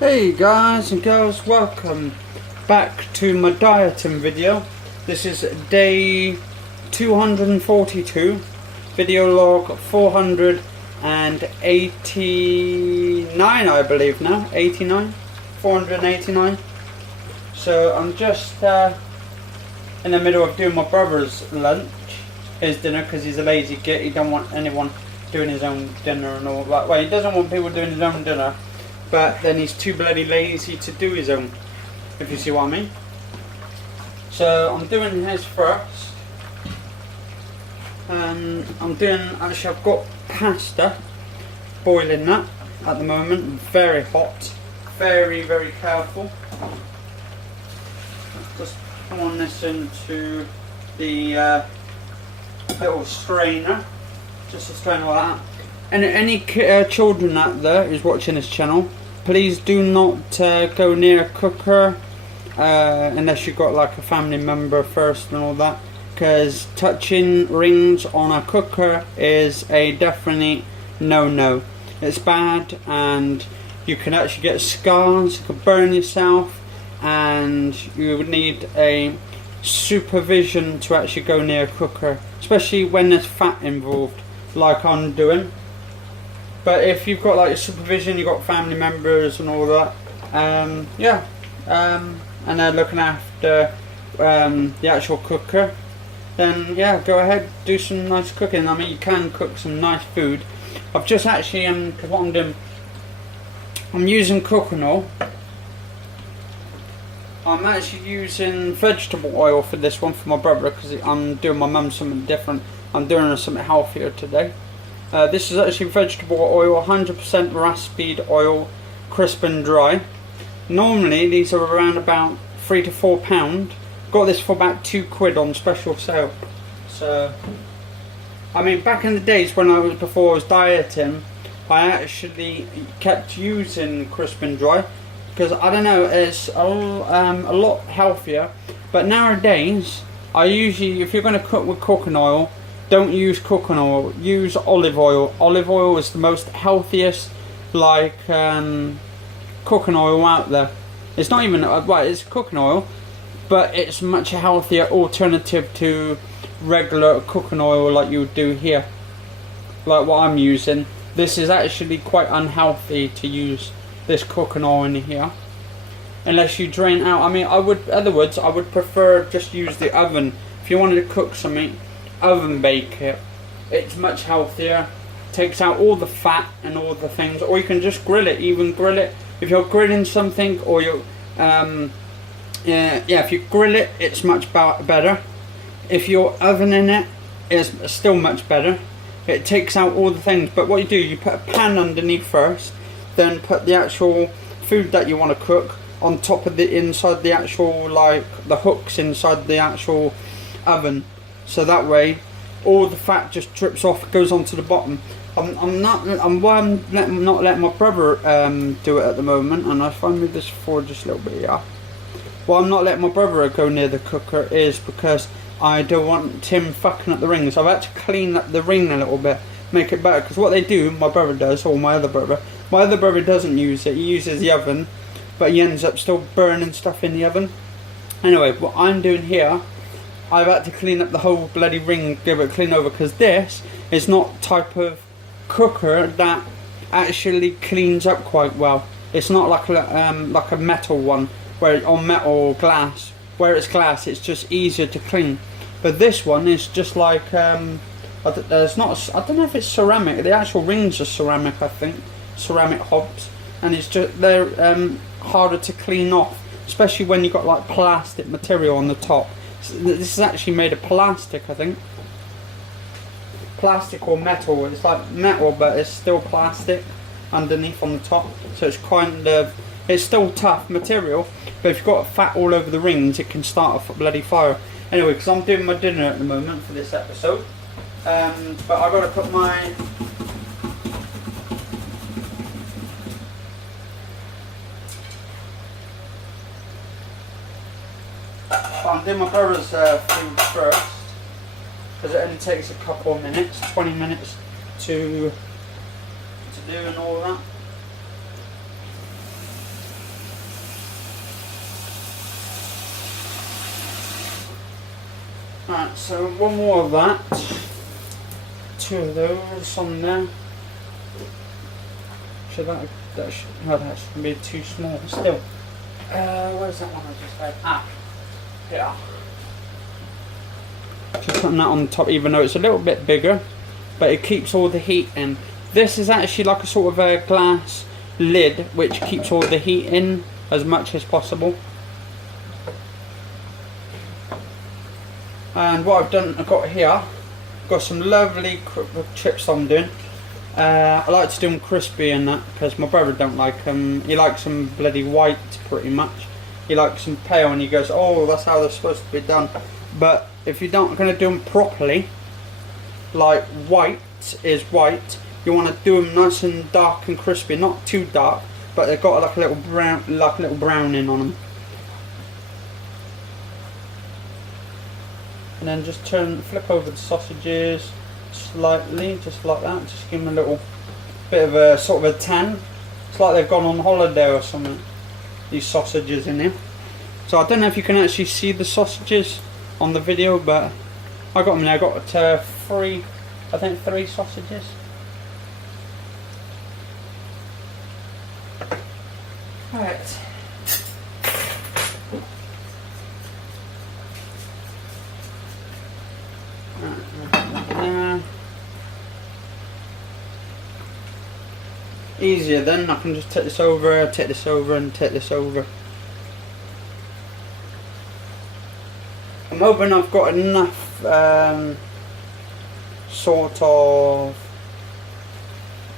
Hey guys and girls, welcome back to my dieting video. This is day 242, video log 489 I believe now, 489. So I'm just in the middle of doing my brother's lunch, his dinner, because he's a lazy git. He don't want anyone doing his own dinner and all that. Well, he doesn't want people doing his own dinner, but then he's too bloody lazy to do his own, if you see what I mean. So I'm doing his first. Actually I've got pasta boiling that at the moment, very hot, very careful. Just pouring this into the little strainer, just a strainer like that. And any children out there who's watching this channel, please do not go near a cooker unless you've got like a family member first and all that, because touching rings on a cooker is a definite no. It's bad, and you can actually get scars, you can burn yourself, and you would need a supervision to actually go near a cooker, especially when there's fat involved like I'm doing. But if you've got like supervision, you've got family members and all that, and they're looking after the actual cooker, then yeah, go ahead, do some nice cooking. I mean, you can cook some nice food. I've just actually, cause what I'm doing, I'm using cooking oil. I'm actually using vegetable oil for this one for my brother, because I'm doing my mum something different. I'm doing her something healthier today. This is actually vegetable oil, 100% rapeseed oil, crisp and dry. Normally these are around about £3 to £4. Got this for about £2 on special sale. So, I mean, back in the days before I was dieting, I actually kept using crisp and dry, because I don't know, it's a lot healthier. But nowadays, I usually, if you're going to cook with cooking oil, don't use cooking oil, use olive oil. Olive oil is the most healthiest cooking oil out there. It's not even, it's cooking oil, but it's much healthier alternative to regular cooking oil like you would do here, like what I'm using. This is actually quite unhealthy to use this cooking oil in here, unless you drain out. I mean, I would prefer just use the oven. If you wanted to cook something, oven bake it. It's much healthier, takes out all the fat and all the things. Or you can just grill it, even grill it if you're grilling something, or you if you grill it, it's much better. If you're ovening it, it's still much better. It takes out all the things. But what you do, you put a pan underneath first, then put the actual food that you want to cook on top of the inside, the actual the hooks inside the actual oven. So that way, all the fat just drips off, goes onto the bottom. I'm not letting my brother do it at the moment, and if I move this forward just a little bit, yeah. Why I'm not letting my brother go near the cooker is because I don't want him fucking up the rings. I've had to clean up the ring a little bit, make it better. Because what they do, my brother does, or my other brother doesn't use it. He uses the oven, but he ends up still burning stuff in the oven. Anyway, what I'm doing here, I've had to clean up the whole bloody ring, give it a clean over, because this is not type of cooker that actually cleans up quite well. It's not like a metal one, on metal or glass. Where it's glass, it's just easier to clean. But this one is just like I don't know if it's ceramic. The actual rings are ceramic, I think, ceramic hobs, and it's just they're harder to clean off, especially when you've got like plastic material on the top. This is actually made of plastic, I think. Plastic or metal. It's like metal, but it's still plastic underneath on the top. So it's it's still tough material, but if you've got fat all over the rings, it can start a bloody fire. Anyway, because I'm doing my dinner at the moment for this episode, but I've got to put I'm doing my brother's food first, because it only takes a couple of minutes, 20 minutes to do and all that. Right, so one more of that. 2 of those on there. So that should, no, that should be too small still. Where's that one I just had? Ah, yeah. Just putting that on top, even though it's a little bit bigger, but it keeps all the heat in. This is actually like a sort of a glass lid which keeps all the heat in as much as possible. And what I've done, I've got here, got some lovely chips I'm doing. I like to do them crispy and that because my brother don't like them. He likes them bloody white pretty much. He likes them pale and he goes, oh, that's how they're supposed to be done. But if you're not going to do them properly, like white is white, you want to do them nice and dark and crispy, not too dark, but they've got like a little brown, like a little browning on them. And then just flip over the sausages slightly, just like that. Just give them a little bit of a sort of a tan. It's like they've gone on holiday or something. These sausages in here. So I don't know if you can actually see the sausages on the video, but I got them there. I got 3, I think 3 sausages. Right. Easier then, I can just take this over, take this over and take this over. I'm hoping I've got enough sort of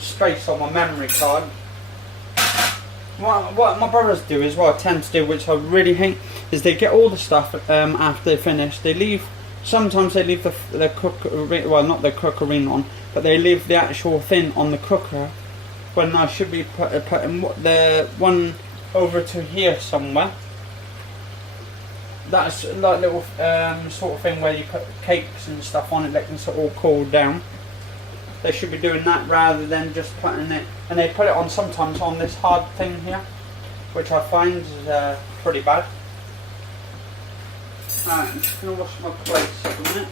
space on my memory card. What my brothers do is, what I tend to do, which I really hate, is they get all the stuff after they finish. They leave, sometimes they leave the cooker, well not the cookery on, but they leave the actual thing on the cooker when I should be putting the one over to here somewhere. That's like little sort of thing where you put cakes and stuff on it that can sort of all cool down. They should be doing that rather than just putting it, and they put it on sometimes on this hard thing here, which I find is pretty bad. Right, I'm just going to wash my plates for a minute.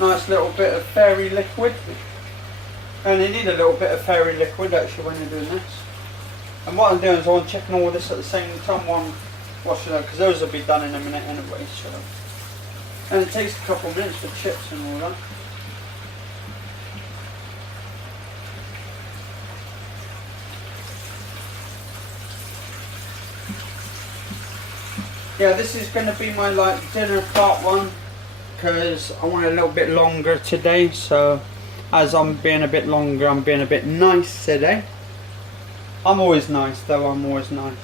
Nice little bit of fairy liquid. And you need a little bit of fairy liquid actually when you're doing this. And what I'm doing is I'm checking all this at the same time while I'm washing it, because those will be done in a minute anyway. So. And it takes a couple of minutes for chips and all that. Yeah, this is going to be my like dinner part 1, because I want it a little bit longer today. So as I'm being a bit longer, I'm being a bit nice today. I'm always nice though, I'm always nice.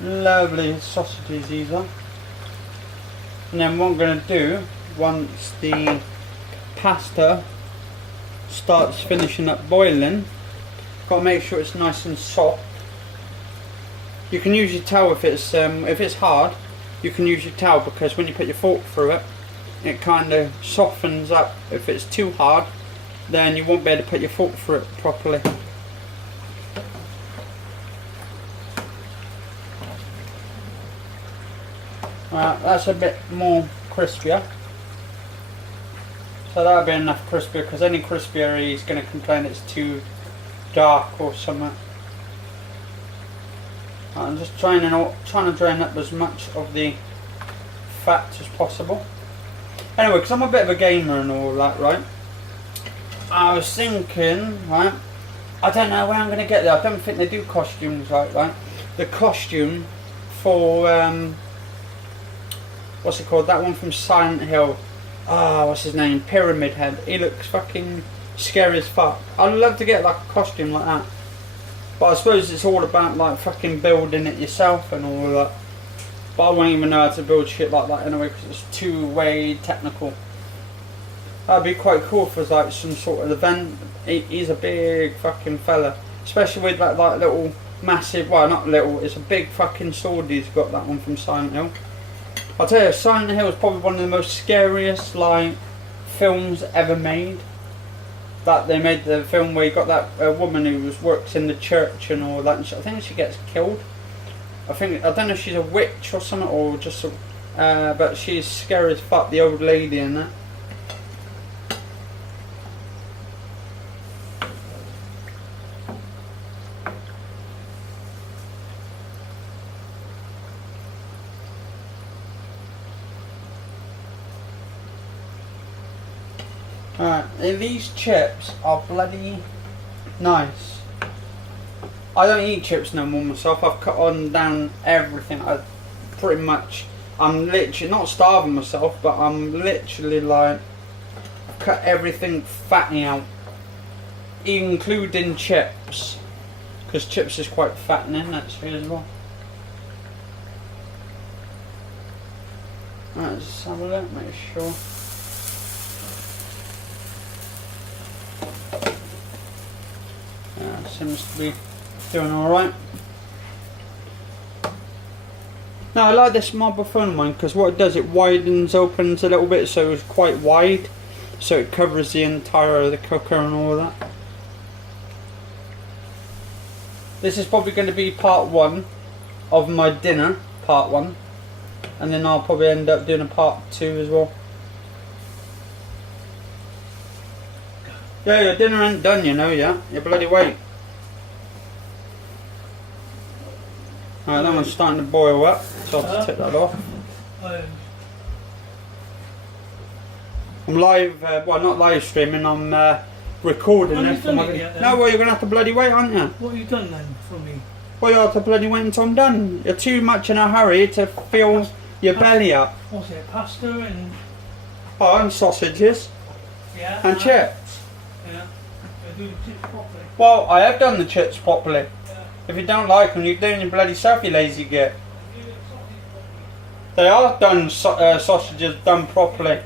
Lovely sausages these are. And then what I'm going to do, once the pasta starts finishing up boiling, got to make sure it's nice and soft. You can usually tell if it's hard, you can usually tell because when you put your fork through it, it kind of softens up. If it's too hard, then you won't be able to put your fork through it properly. That's a bit more crispier. So that'll be enough crispier, because any crispier he's going to complain it's too dark or something. I'm just trying to drain up as much of the fat as possible. Anyway, because I'm a bit of a gamer and all that, right? I was thinking, right? I don't know where I'm going to get there. I don't think they do costumes like that. The costume for what's it called? That one from Silent Hill. Ah, what's his name? Pyramid Head. He looks fucking scary as fuck. I'd love to get like a costume like that. But I suppose it's all about like fucking building it yourself and all that. But I won't even know how to build shit like that anyway because it's too way technical. That'd be quite cool for like some sort of event. He's a big fucking fella, especially with that like little massive. Well, not little. It's a big fucking sword. He's got that one from Silent Hill. I'll tell you, Silent Hill is probably one of the most scariest like films ever made. That they made the film where you got that woman who works in the church and all that. And I think she gets killed. I don't know if she's a witch or something or just a, but she's scary as fuck. The old lady in that. Alright, these chips are bloody nice. I don't eat chips no more myself. I've cut on down everything. I'm literally not starving myself, but I'm literally like, I've cut everything fatty out, including chips, because chips is quite fattening actually as well. Alright, let's just have a look, make sure. Seems to be doing alright. Now I like this mobile phone of mine because what it does, it widens, opens a little bit so it's quite wide, so it covers the entire of the cooker and all that. This is probably going to be part 1 of my dinner, part 1, and then I'll probably end up doing a part 2 as well. Yeah, your dinner ain't done, you know, yeah? You bloody wait. Alright, that one's starting to boil up, so I'll have to take that off. I'm live, well not live streaming, I'm recording it for my video. No, well you're going to have to bloody wait, aren't you? What have you done then for me? Well you have to bloody wait until I'm done. You're too much in a hurry to fill your belly up. What's it, pasta and... Oh, and sausages. Yeah. And chips. Yeah. Do the chips properly. Well, I have done the chips properly. If you don't like them, you're doing your bloody self, you lazy git. They are done, sausages done properly.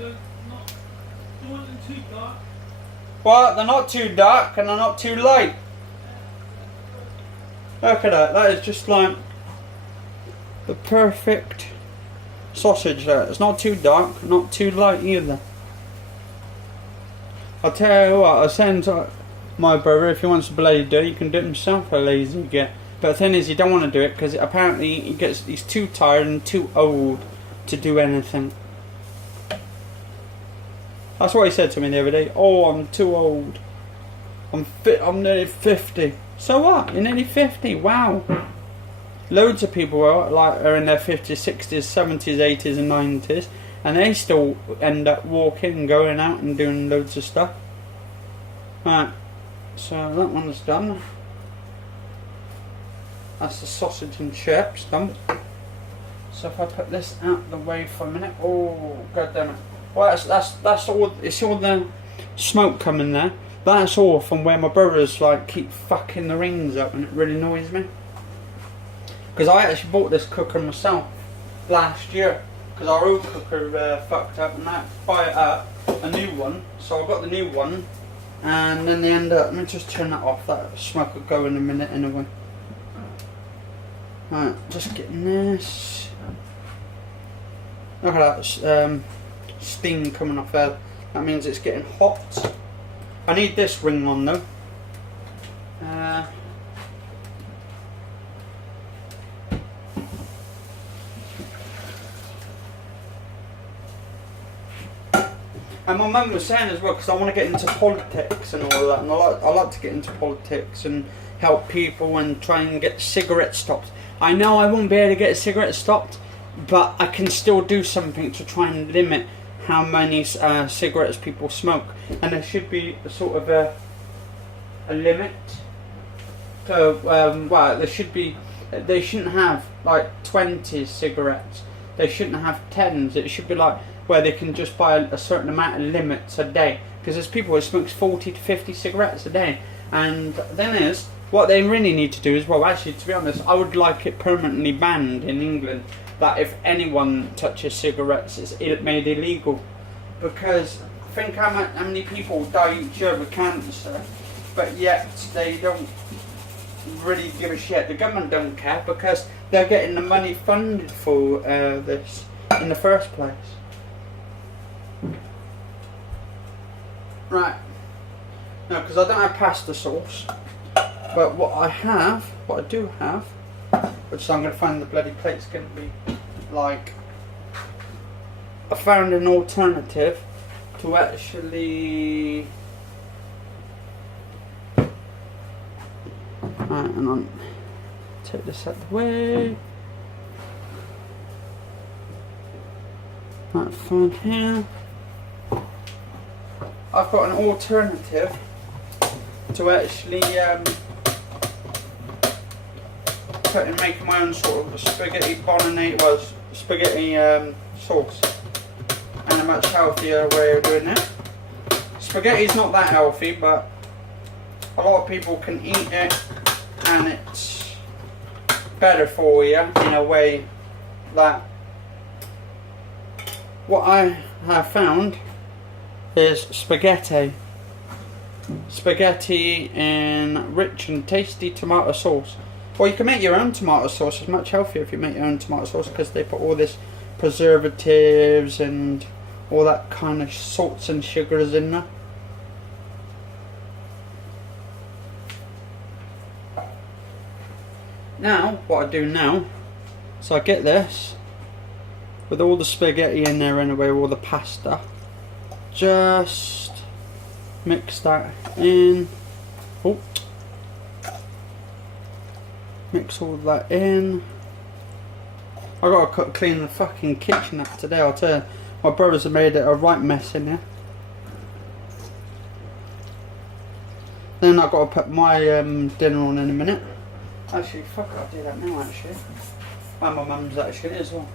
Well, they're not too dark and they're not too light. Look at that, that is just like the perfect sausage there. It's not too dark, not too light either. I'll tell you what, I was saying to my brother, if he wants to bloody do it, you can do it himself, a lazy git. But the thing is, you don't want to do it because apparently he's too tired and too old to do anything. That's what he said to me the other day. Oh, I'm too old. I'm nearly 50. So what? You're nearly 50. Wow. Loads of people are in their 50s, 60s, 70s, 80s and 90s. And they still end up walking, going out and doing loads of stuff. Right. So that one's done. That's the sausage and chips done. So if I put this out the way for a minute. Oh, god damn it. Well, that's all. It's all the smoke coming there. That's all from where my brothers like keep fucking the rings up, and it really annoys me. Because I actually bought this cooker myself last year. Because our old cooker fucked up, and I had to buy it up, a new one. So I got the new one, and then they end up. Let me just turn that off. That smoke will go in a minute anyway. Right, just getting this. Look at that steam coming off there. That means it's getting hot. I need this ring on though. And my mum was saying as well, because I want to get into politics and all that, and I like to get into politics and help people and try and get cigarettes stopped. I know I won't be able to get cigarettes stopped, but I can still do something to try and limit how many cigarettes people smoke. And there should be a sort of a limit. So, well, there should be. They shouldn't have like 20 cigarettes. They shouldn't have 10s. It should be like where they can just buy a certain amount of limits a day. Because there's people who smoke 40 to 50 cigarettes a day. And then what they really need to do is, well, actually, to be honest, I would like it permanently banned in England, that if anyone touches cigarettes, it's made illegal. Because think how many people die each year with cancer, but yet they don't really give a shit. The government don't care because they're getting the money funded for this in the first place. Right. No, because I don't have pasta sauce. But what I do have, which I'm going to find the bloody plate's going to be like, I found an alternative to actually, right, and on, take this out of the way. Right, fine here. I've got an alternative to actually making my own sort of spaghetti bolognese, well, spaghetti sauce, and a much healthier way of doing it. Spaghetti's not that healthy, but a lot of people can eat it, and it's better for you in a way that what I have found is spaghetti in rich and tasty tomato sauce. Or you can make your own tomato sauce. It's much healthier if you make your own tomato sauce, because they put all this preservatives and all that kind of salts and sugars in there. Now, what I do now, so I get this with all the spaghetti in there anyway, all the pasta. Just mix that in. Oh. Mix all that in. I gotta clean the fucking kitchen up today, I'll tell you. My brothers have made it a right mess in here. Then I've got to put my dinner on in a minute. Actually, fuck it, I'll do that now actually. And my mum's actually as well.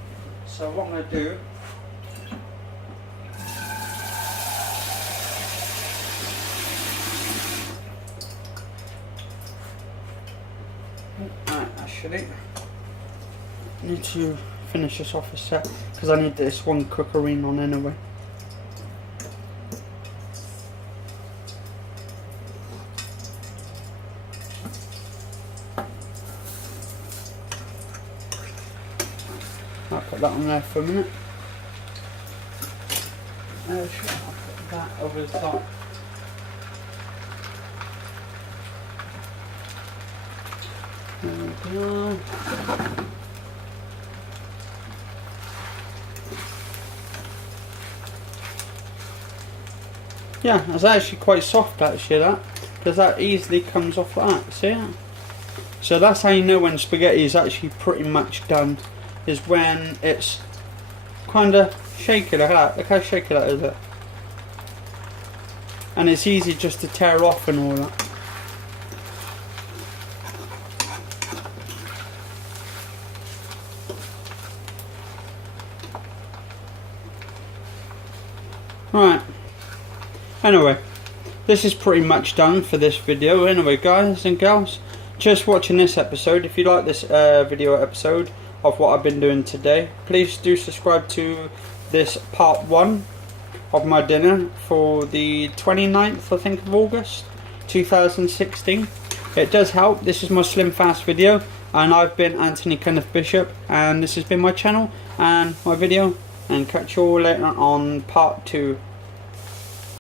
So what I'm going to do, actually, I need to finish this off a set because I need this one cookerine on anyway. I'll put that on there for a minute. I'll put that over the top. There we go. Yeah, it's actually quite soft actually, that, because that easily comes off like that, see it? So that's how you know when spaghetti is actually pretty much done, is when it's kind of shaky like that. Look how shaky that is, it? And it's easy just to tear off and all that. Right, anyway, this is pretty much done for this video. Anyway, guys and gals, just watching this episode. If you like this video episode of what I've been doing today, please do subscribe to this part 1 of my dinner for the 29th, I think, of August 2016. It does help. This is my Slimfast video, and I've been Anthony Kenneth Bishop, and this has been my channel and my video, and catch you all later on part 2